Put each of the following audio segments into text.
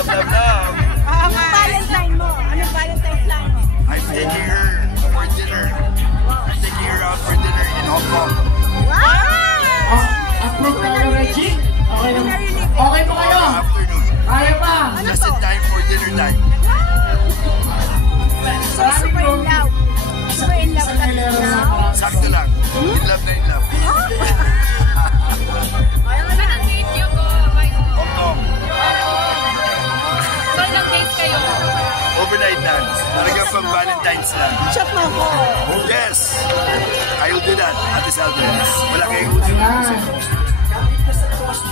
Love. Anong Valentine mo? Anong Valentine's line mo? I'm taking her for dinner. I'm taking her out for dinner in Hong Kong. Wow! Approve na na, Reggie? Okay naman. Okay po kayo? Afternoon. Kaya pa? Just in time for dinner time. So, super in love. Super in love ka now? Sakto lang. In love na in love. Saan ang date niyo po? Hong Kong. So, ilang days kayo? Overnight dance. Talagang pang Valentine's lang. Shot mo ako. Yes. I'll do that. Ate Salve. Wala kayong usin.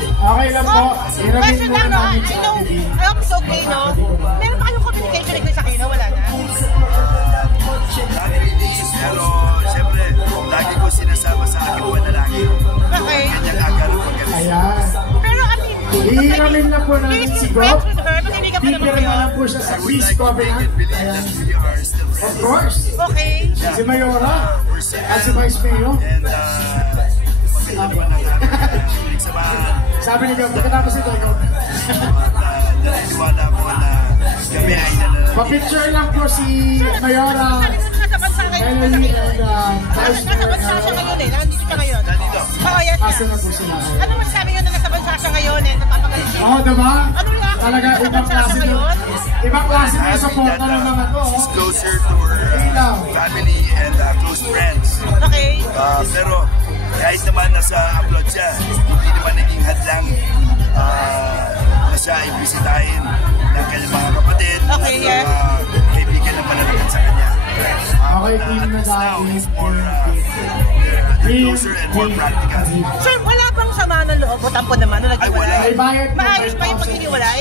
Okay lang po. Iramin Question muna lang, no? namin I sa know, TV. I hope it's okay, no? Meron pa kayong communication with sa akin, no? Wala na? Pero, siyempre, lagi ko sinasama sa aking panalangin. Okay. Kanyang agad ang magaling. Ayan. Pero, I mean, Ihiramin na po namin si Gob. friends with her, hindi ka pa naman Pipira na lang po siya sa I would Peace like to make Covenant. it believe Ayan. that we are still Of friends. course. Okay. Si Mayora. We're still At si Vice Mayor. And, maganda naman ang samahan. Sabi ni Gob, pagkatapos ito, ikaw. Naniniwala ko na kami ay nananatili. Pa-picture lang po si Mayora, Nasa bansa ngayon. Melanie, and Vice Nasa Mayor. bansa siya ngayon eh. Nandito siya ngayon. Nandito. Oo, yes Asa nga. na po sila. Ano masasabi nyo na nasa bansa siya ngayon eh? Napapagaling siya. Oo, diba? Ano yung Talaga, nasa ibang bansa klase siya yung, ngayon? ibang klase yung Happy support that na naman to. she's closer to her family and close friends. Okay. Pero kahit naman nasa abroad siya, hindi naman naging hadlang na siya ay bisitahin ng kanyang mga kapatid. Okay, yes. Kaibigan na malalaman sa kanya. Okay, team na Now, dahil. it's more closer and more practical. Sir, wala bang sama ng loob o tampo naman nung Ay, wala. May bayad po. Maayos pa yung pagkiniwalay?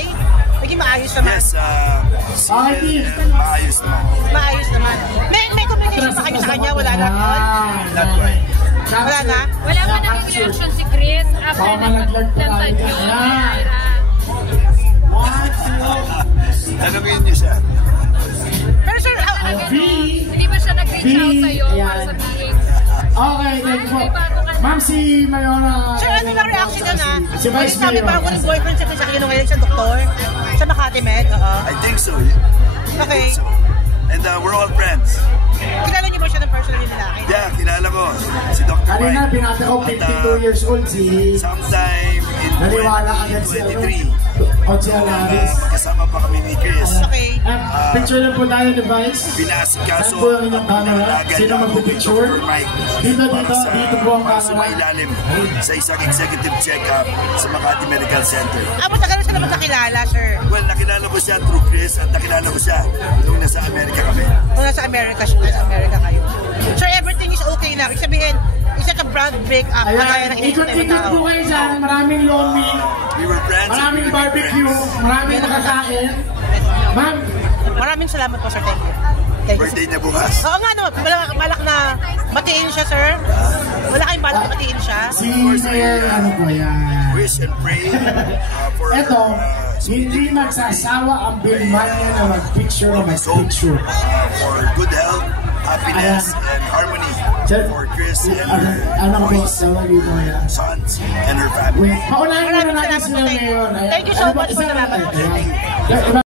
Naging maayos naman? Yes, Okay, team. maayos naman. Maayos naman. May communication pa kayo sa kanya? Wala na? Not right. Wala na? Wala ba naging reaction si Chris after Baka malaglag pa nagtantad tayo. yung Ayan. Tanungin niyo siya. Pero sir, Hindi ba siya nag-reach out sa'yo para sabihin? Okay, thank you po. Ma'am, si Mayora. sir, ano lang reaction na na? Si Vice Sabi Mayor. parang walang boyfriend siya sa akin ngayon sa doktor. Sa Makati Med, oo. I think so. Okay. And we're all friends. Kilala niyo ba siya ng personal yung lalaki? Yeah, kilala ko. Si Dr. Kanina, Mike. pinati ko 52 years old si... Sometime in Naniwala agad si 2023. Ochi Alaris. Kasama pa kami ni Chris. Okay. Picture lang po tayo, device. Pinasikaso Saan po ang inyong camera? Sino magpipicture? Mike. Dito po ang para camera. sumailalim sa isang executive check-up sa Makati Medical Center. Matagal na siya naman nakilala, sir. Well, nakilala ko siya through Chris at nakilala ko siya nung nasa Amerika kami. Kung nasa Amerika siya, nasa Amerika kayo. Sir, everything is okay na. Ibig sabihin, isa ka brand break-up. Kagaya Ayan, ng inisip na ibang ikot-ikot tao. po kayo dyan. Maraming lomi, We were friends. maraming barbecue, maraming makakain. Ma'am, Maraming salamat po, sir. Thank you. Thank you. Birthday niya bukas. Oo nga, no. Balak na batiin siya, sir. Wala kayong balak na batiin siya. si Mayor, ano po yan? Wish and pray for Eto, hindi magsasawa ang Bilmania na mag-picture o mag-picture. for good health, happiness, and harmony for Chris and her Ano po, sabi mo yan? sons and her family. Wait, paunahin muna Maraming natin salamat sila po. ngayon. Thank you so much po. Salamat po. Ayan.